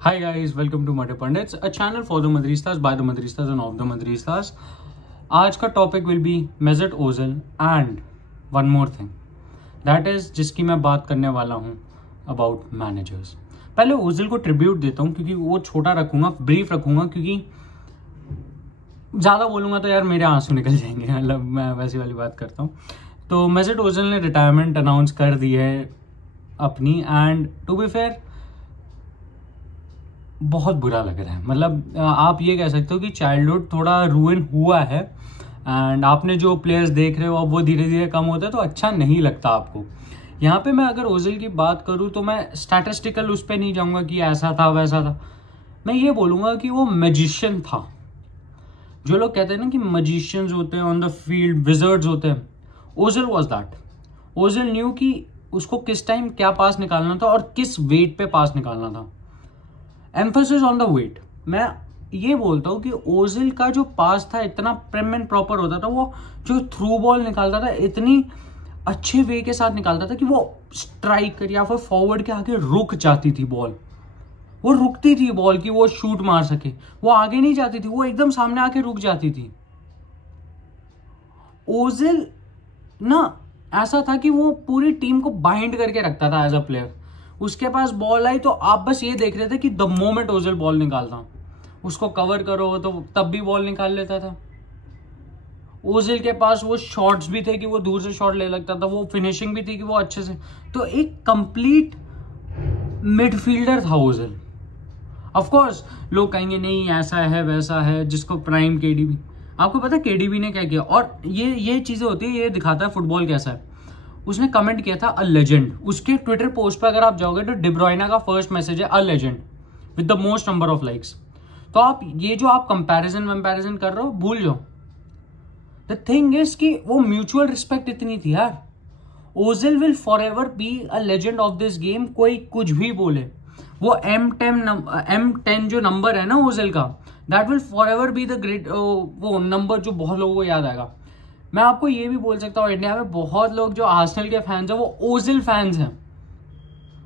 Hi guys, welcome to Mate Pandits, a channel for the Madristas, by the Madristas and of the Madristas. आज का topic will be Mesut Ozil and one more thing that is जिसकी मैं बात करने वाला हूँ about managers. पहले Ozil को ट्रिब्यूट देता हूँ क्योंकि वो छोटा रखूंगा, ब्रीफ रखूंगा, क्योंकि ज़्यादा बोलूँगा तो यार मेरे आंसू निकल जाएंगे, मतलब मैं वैसी वाली बात करता हूँ। तो मेजट ओजिल ने रिटायरमेंट अनाउंस कर दी है अपनी, एंड टू बी फेयर बहुत बुरा लग रहा है। मतलब आप ये कह सकते हो कि चाइल्डहुड थोड़ा रूइन हुआ है एंड आपने जो प्लेयर्स देख रहे हो अब वो धीरे धीरे कम होते हैं तो अच्छा नहीं लगता आपको। यहाँ पे मैं अगर ओजिल की बात करूँ तो मैं स्टैटिस्टिकल उस पर नहीं जाऊँगा कि ऐसा था वैसा था, मैं ये बोलूँगा कि वो मैजिशियन था। जो लोग कहते हैं ना कि मैजिशियंस होते हैं ऑन द फील्ड, विजर्ड्स होते हैं, Ozil was that. Ozil new कि उसको किस टाइम क्या पास निकालना था और किस वेट पे पास निकालना था। Emphasis on the weight. मैं ये बोलता हूँ कि ओजिल का जो पास था इतना प्रिम एंड प्रॉपर होता था, वो जो थ्रू बॉल निकालता था इतनी अच्छे वे के साथ निकालता था कि वो स्ट्राइकर या फिर फॉरवर्ड के आगे रुक जाती थी बॉल, वो रुकती थी बॉल कि वो शूट मार सके, वो आगे नहीं जाती थी, वो एकदम सामने आके रुक जाती थी। ओजिल ना ऐसा था कि वो पूरी टीम को बाइंड करके रखता था एज अ प्लेयर। उसके पास बॉल आई तो आप बस ये देख रहे थे कि द मोमेंट ओजिल बॉल निकालता, उसको कवर करो तो तब भी बॉल निकाल लेता था। ओजिल के पास वो शॉट्स भी थे कि वो दूर से शॉट ले लगता था, वो फिनिशिंग भी थी कि वो अच्छे से, तो एक कंप्लीट मिडफील्डर था ओजिल। ऑफ कोर्स लोग कहेंगे नहीं ऐसा है वैसा है, जिसको प्राइम केडीबी, आपको पता है केडीबी ने क्या किया, और ये चीजें होती है, ये दिखाता है फुटबॉल कैसा है। उसने कमेंट किया था अ लेजेंड, उसके ट्विटर पोस्ट पे अगर आप जाओगे तो डी ब्रुयने का फर्स्ट मैसेज है a legend with the most number of likes. तो आप ये जो आप कंपैरिजन कर रहे हो भूल जाओ। द थिंग इज कि वो म्यूचुअल रिस्पेक्ट इतनी थी यार। Ozil will for ever be a legend of this game, कोई कुछ भी बोले। वो M10 जो नंबर है ना ओजिल का, that will for ever be the great, वो नंबर जो बहुत लोगों को याद आएगा। मैं आपको ये भी बोल सकता हूँ इंडिया में बहुत लोग जो आर्सेनल के फैंस हैं वो ओजिल फैंस हैं।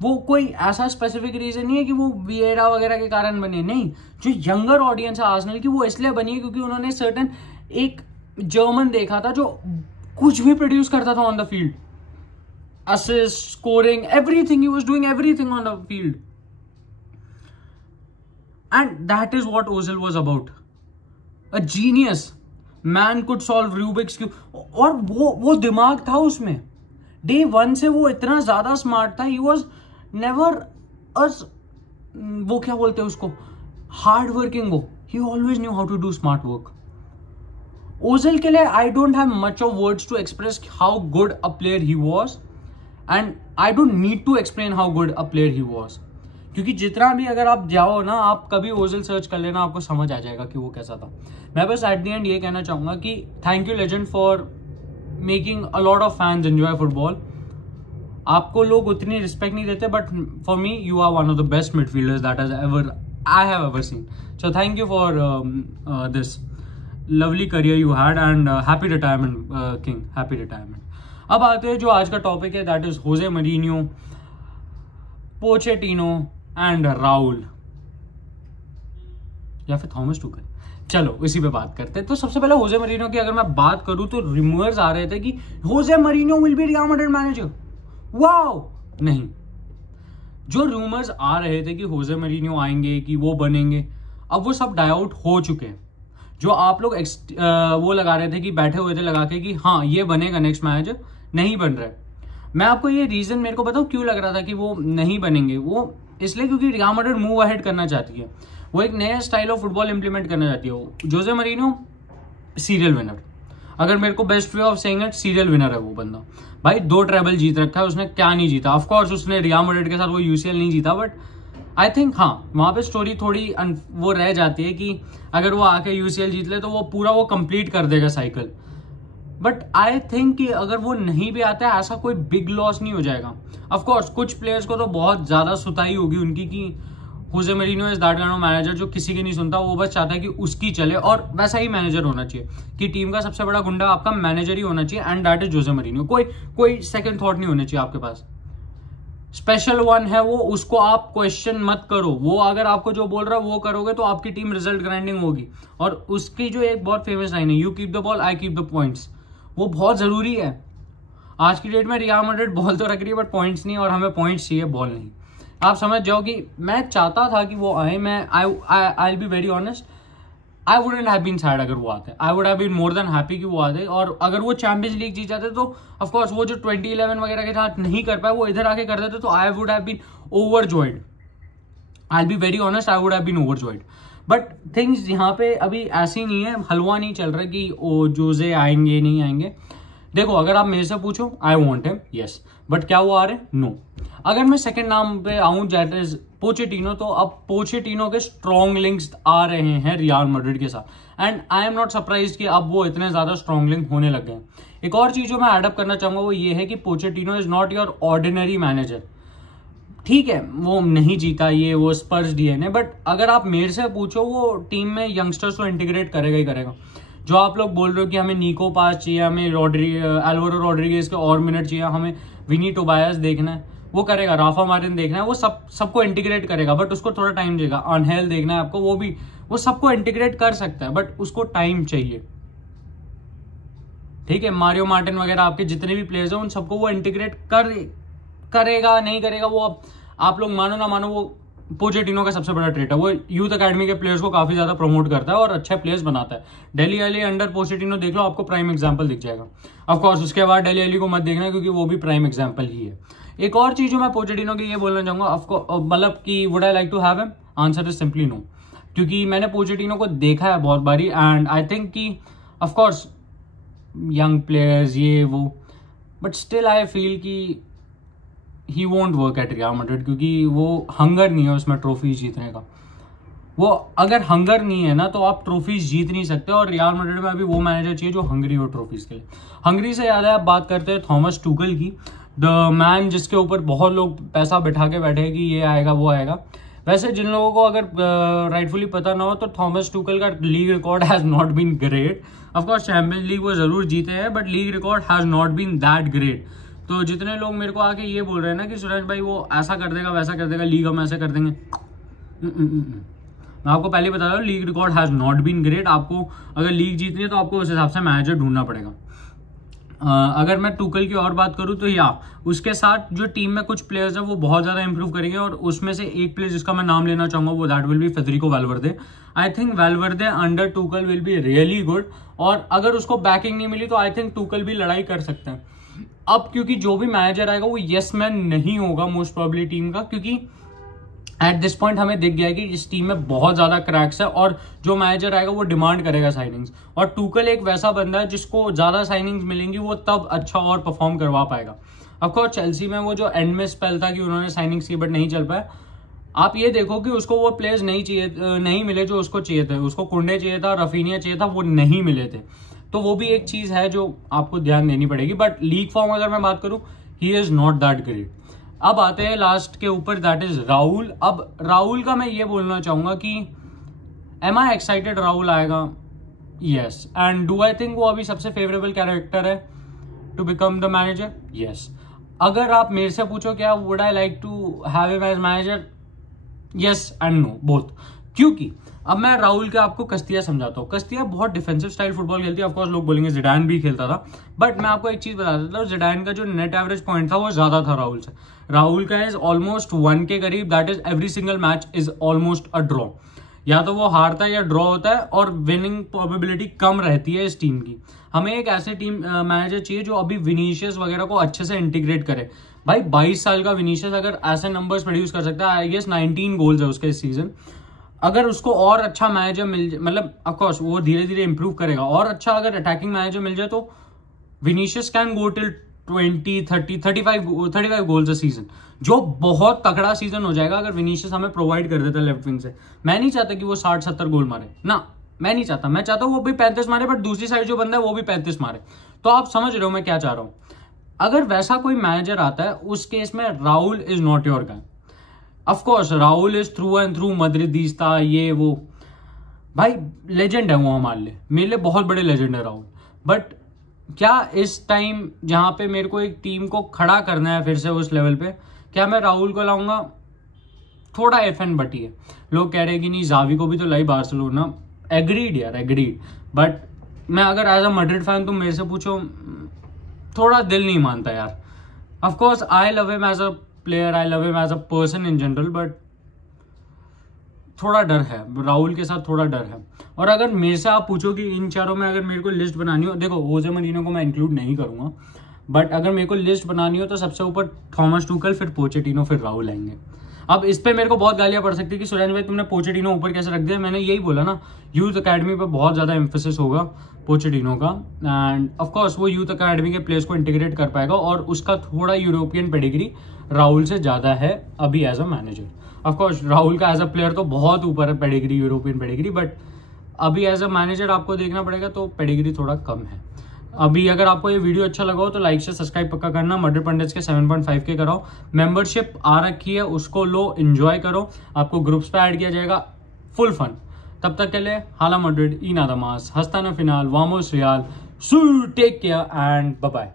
वो कोई ऐसा स्पेसिफिक रीजन नहीं है कि वो विएरा वगैरह के कारण बने, नहीं। जो यंगर ऑडियंस है आर्सेनल की वो इसलिए बनी है क्योंकि उन्होंने सर्टेन एक जर्मन देखा था जो कुछ भी प्रोड्यूस करता था on the field, assist, scoring, everything, he was doing everything on the field, and that is what Ozil was about. A genius man could solve Rubik's cube, और वो दिमाग था उसमें डे वन से। वो इतना ज्यादा स्मार्ट था, ही वॉज नेवर वो क्या बोलते हैं उसको, हार्ड वर्किंग। वो ही always knew how to do smart work. Ozil के लिए I don't have much of words to express how good a player he was, and I don't need to explain how good a player he was, क्योंकि जितना भी अगर आप जाओ ना, आप कभी ओजिल सर्च कर लेना, आपको समझ आ जाएगा कि वो कैसा था। मैं बस एट द एंड ये कहना चाहूंगा कि thank you legend for making a lot of fans enjoy football. आपको लोग उतनी रिस्पेक्ट नहीं देते, but for me you are one of the best midfielders that I have ever seen. So thank you for this lovely career you had, and happy retirement king, happy retirement. अब आते हैं जो आज का topic है, that is Jose Mourinho, Pochettino and Raul, या फिर Thomas टुखल। चलो इसी पे बात करते हैं। तो सबसे पहले होजे मरीनो की अगर मैं बात करूं तो रूमर्स आ रहे थे कि Jose Mourinho will be Real Madrid manager. Wow, नहीं, जो रूमर्स आ रहे थे कि होजे मरीनो आएंगे, कि वो बनेंगे, अब वो सब डाई आउट हो चुके हैं। जो आप लोग वो लगा रहे थे कि बैठे हुए थे लगा के कि हाँ ये बनेगा नेक्स्ट मैनेजर, नहीं बन रहा है। मैं आपको ये रीजन मेरे को बताऊं क्यों लग रहा था कि वो नहीं बनेंगे। वो इसलिए क्योंकि रियल मैड्रिड मूव अहेड करना चाहती है, वो एक नया स्टाइल ऑफ फुटबॉल इंप्लीमेंट करना चाहती है। जोसे मरीनो सीरियल विनर, अगर मेरे को best way of saying it, serial winner है वो बंदा। भाई 2 ट्रेबल जीत रखा है उसने, क्या नहीं जीता। ऑफ कोर्स उसने रियल मैड्रिड के साथ वो यूसीएल नहीं जीता, बट आई थिंक हाँ वहां पे स्टोरी थोड़ी वो रह जाती है कि अगर वो आके यूसीएल जीत ले तो वो पूरा वो कंप्लीट कर देगा साइकिल। बट आई थिंक कि अगर वो नहीं भी आता है ऐसा कोई बिग लॉस नहीं हो जाएगा। ऑफ कोर्स कुछ प्लेयर्स को तो बहुत ज्यादा सुताई होगी उनकी कि Jose Mourinho is that kind of manager जो किसी की नहीं सुनता, वो बस चाहता है कि उसकी चले, और वैसा ही मैनेजर होना चाहिए कि टीम का सबसे बड़ा गुंडा आपका मैनेजर ही होना चाहिए, and that is Jose Merino. कोई सेकंड थॉट नहीं होना चाहिए आपके पास। स्पेशल वन है वो, उसको आप क्वेश्चन मत करो। वो अगर आपको जो बोल रहा है वो करोगे तो आपकी टीम रिजल्ट ग्राइंडिंग होगी। और उसकी जो एक बहुत फेमस लाइन है, you keep the ball I keep the points, वो बहुत जरूरी है। आज की डेट में रियल मैड्रिड बॉल तो रख रही है बट पॉइंट्स नहीं, और हमें पॉइंट्स चाहिए, बॉल नहीं। आप समझ जाओ कि मैं चाहता था कि वो आए। मैं I be very honest, I wouldn't have been sad अगर वो आते। I would have been more than happy कि वो आते। और अगर वो चैंपियंस लीग जीत जाते तो ऑफकोर्स वो जो 2011 वगैरह के साथ नहीं कर पाए वो इधर आके कर देते तो I would have been overjoyed. I be very honest, I would have been overjoyed. But things यहाँ पे अभी ऐसी नहीं है, हलवा नहीं चल रहा कि ओ जोजे आएंगे नहीं आएंगे। देखो अगर आप मेरे से पूछो, I want him, yes, but क्या वो आ रहे? नो। अगर मैं सेकंड नाम पे आऊं दैट इज पोचेटिनो, तो अब पोचेटिनो के स्ट्रॉन्ग लिंक्स आ रहे हैं रियल मैड्रिड के साथ, and I am not surprise कि अब वो इतने ज्यादा स्ट्रॉन्ग लिंक होने लग गए। एक और चीज जो मैं एडअप करना चाहूंगा वो ये है कि Pochettino is not your ordinary manager. ठीक है वो नहीं जीता ये वो स्पर्स डीएनए, बट अगर आप मेरे से पूछो वो टीम में यंगस्टर्स को इंटीग्रेट करेगा ही करेगा। जो आप लोग बोल रहे हो कि हमें निको पास चाहिए, हमें एल्वारो रॉड्रिगेज के और मिनट चाहिए, हमें विनी टोबायस देखना है, वो करेगा। राफा मार्टिन देखना है, वो सबको इंटीग्रेट करेगा, बट उसको थोड़ा टाइम देगा। अनहेल देखना है आपको, वो सबको इंटीग्रेट कर सकता है, बट उसको टाइम चाहिए। ठीक है, मारियो मार्टिन वगैरह आपके जितने भी प्लेयर्स हैं उन सबको वो इंटीग्रेट करेगा नहीं करेगा वो अब आप लोग मानो ना मानो, वो पोचेटिनो का सबसे बड़ा ट्रेट है। वो यूथ अकेडमी के प्लेयर्स को काफी ज्यादा प्रमोट करता है और अच्छे प्लेयर्स बनाता है। डेली अली अंडर पोचेटिनो देख लो, आपको प्राइम एग्जांपल दिख जाएगा। ऑफ कोर्स उसके बाद डेली अली को मत देखना क्योंकि वो भी प्राइम एग्जांपल ही है। एक और चीज जो मैं पोचेटिनो की ये बोलना चाहूंगा, मतलब कि would I like to have him, answer is simply no. क्योंकि मैंने पोचेटिनो को देखा है बहुत बारी, एंड आई थिंक कि ऑफ कोर्स यंग प्लेयर्स ये वो, बट स्टिल आई फील कि he won't work at Real Madrid, क्योंकि वो हंगर नहीं है उसमें ट्रॉफी जीतने का। वो अगर हंगर नहीं है ना तो आप ट्रॉफीज जीत नहीं सकते, और रियल मैड्रिड में अभी वो मैनेजर चाहिए जो हंगरी हो ट्रॉफीज के लिए। हंगरी से याद है, आप बात करते हैं थॉमस टूकल की, द मैन जिसके ऊपर बहुत लोग पैसा बिठा के बैठे कि ये आएगा वो आएगा। वैसे जिन लोगों को अगर राइटफुली पता ना हो तो थॉमस टूकल का league record has not been great. Of course Champions League वो जरूर जीते हैं, but league record has not been that great. तो जितने लोग मेरे को आके ये बोल रहे हैं ना कि सुरेश भाई वो ऐसा कर देगा वैसा कर देगा, लीग हम ऐसे कर देंगे, मैं आपको पहले बता रहा हूँ league record has not been great. आपको अगर लीग जीतनी है तो आपको उस हिसाब से मैनेजर ढूंढना पड़ेगा। अगर मैं टूकल की और बात करूं तो या उसके साथ जो टीम में कुछ प्लेयर्स हैं वो बहुत ज्यादा इंप्रूव करेंगे, और उसमें से एक प्लेयर जिसका मैं नाम लेना चाहूंगा वो that will be Federico Valverde. I think Valverde under Tuchel will be really good, और अगर उसको बैकिंग नहीं मिली तो आई थिंक टूकल भी लड़ाई कर सकते हैं। अब क्योंकि जो भी मैनेजर आएगा वो यस मैन नहीं होगा मोस्ट प्रोबेबली टीम का, क्योंकि एट दिस पॉइंट हमें दिख गया है कि इस टीम में बहुत ज्यादा क्रैक्स है, और जो मैनेजर आएगा वो डिमांड करेगा साइनिंग्स। और टूकल एक वैसा बंदा है जिसको ज्यादा साइनिंग्स मिलेंगी वो तब अच्छा और परफॉर्म करवा पाएगा। ऑफकोर्स चेल्सी में वो जो एंड में स्पेल था कि उन्होंने साइनिंग्स की बट नहीं चल पाया, आप ये देखो कि उसको वो प्लेयर्स नहीं मिले जो उसको चाहिए थे। उसको कुंडे चाहिए था, रफीनिया चाहिए था, वो नहीं मिले थे। तो वो भी एक चीज है जो आपको ध्यान देनी पड़ेगी। बट लीग फॉर्म अगर मैं बात करूं, he is not that great. अब आते हैं लास्ट के ऊपर, दैट इज राहुल। अब राहुल का मैं ये बोलना चाहूंगा कि एम आई एक्साइटेड राहुल आएगा? Yes. And do I think वो अभी सबसे फेवरेबल कैरेक्टर है to become the manager? Yes. अगर आप मेरे से पूछो क्या would I like to have him as manager, yes and no both. क्योंकि अब मैं राहुल के आपको कस्तिया समझाता हूँ। कस्तिया बहुत डिफेंसिव स्टाइल फुटबॉल खेलती है। ऑफकोर्स लोग बोलेंगे जिडान भी खेलता था, बट मैं आपको एक चीज बता देता हूँ, जिडान का जो नेट एवरेज पॉइंट था वो ज्यादा था राहुल से। राहुल का इज ऑलमोस्ट 1 के करीब, that is every single match is almost a draw. या तो वो हारता है या ड्रॉ होता है, और विनिंग प्रोबेबिलिटी कम रहती है इस टीम की। हमें एक ऐसे टीम मैनेजर चाहिए जो अभी विनीशियस वगैरह को अच्छे से इंटीग्रेट करे। भाई 22 साल का विनीशियस अगर ऐसे नंबर्स प्रोड्यूस कर सकता है, आई गेस 19 गोल्स है उसके इस सीजन। अगर उसको और अच्छा मैनेजर मिल जाए, मतलब ऑफकोर्स वो धीरे धीरे इंप्रूव करेगा, और अच्छा अगर अटैकिंग मैनेजर मिल जाए तो Vinicius can go till 20, 30, 35 goals a season, जो बहुत तगड़ा सीजन हो जाएगा अगर विनीशियस हमें प्रोवाइड कर देता है लेफ्ट विंग से। मैं नहीं चाहता कि वो 60-70 गोल मारे ना, मैं नहीं चाहता। मैं चाहता हूँ वो भी 35 मारे, बट दूसरी साइड जो बंदा है वो भी 35 मारे। तो आप समझ रहे हो मैं क्या चाह रहा हूँ। अगर वैसा कोई मैनेजर आता है उस केस में Rahul is not your guy. Of course Rahul is through and through Madridista, ये वो भाई लेजेंड है वो हमारे लिए, मेरे लिए बहुत बड़े लेजेंड है राहुल। बट क्या इस टाइम जहां पे मेरे को एक टीम को खड़ा करना है फिर से उस लेवल पे, क्या मैं राहुल को लाऊंगा? थोड़ा एफ एंड बटी है। लोग कह रहे हैं कि नहीं जावी को भी तो लाई बार्सिलोना, एग्रीड यार, एग्रीड, बट मैं अगर एज अ मैड्रिड फैन तुम मेरे से पूछो, थोड़ा दिल नहीं मानता यार। Of course I love him as a player, I love him as a person in general, but थोड़ा डर है, राहुल के साथ थोड़ा डर है। और अगर मेरे से आप पूछो कि इन चारों में अगर मेरे को लिस्ट बनानी हो, देखो होजे मरीनो को मैं इंक्लूड नहीं करूंगा, बट अगर मेरे को लिस्ट बनानी हो तो सबसे ऊपर थॉमस टूकल, फिर पोचेटिनो, फिर राहुल आएंगे। अब इस पे मेरे को बहुत गालियां पड़ सकती है कि सुरेंद्र भाई तुमने पोचेटिनो ऊपर कैसे रख दिया। मैंने यही बोला ना, यूथ अकेडमी पे बहुत ज्यादा एम्फेसिस होगा पोचेटिनो का, एंड ऑफ कोर्स वो यूथ अकेडमी के प्लेयर्स को इंटीग्रेट कर पाएगा, और उसका थोड़ा यूरोपियन पेडिग्री राहुल से ज्यादा है अभी as a manager. Of course Raul का एज अ प्लेयर तो बहुत ऊपर है पेडिग्री, यूरोपियन पेडिग्री, बट अभी एज अ मैनेजर आपको देखना पड़ेगा तो पेडिग्री थोड़ा कम है। अभी अगर आपको ये वीडियो अच्छा लगा हो तो लाइक से सब्सक्राइब पक्का करना। मैड्रिड पंडित्स के 7.5 के कराओ, मेंबरशिप आ रखी है, उसको लो, एंजॉय करो, आपको ग्रुप्स पे ऐड किया जाएगा, फुल फन। तब तक के लिए हाला मैड्रिड, ई नादा मास, हस्ताना फिनाल, वामोस Real, so, take care and bye bye.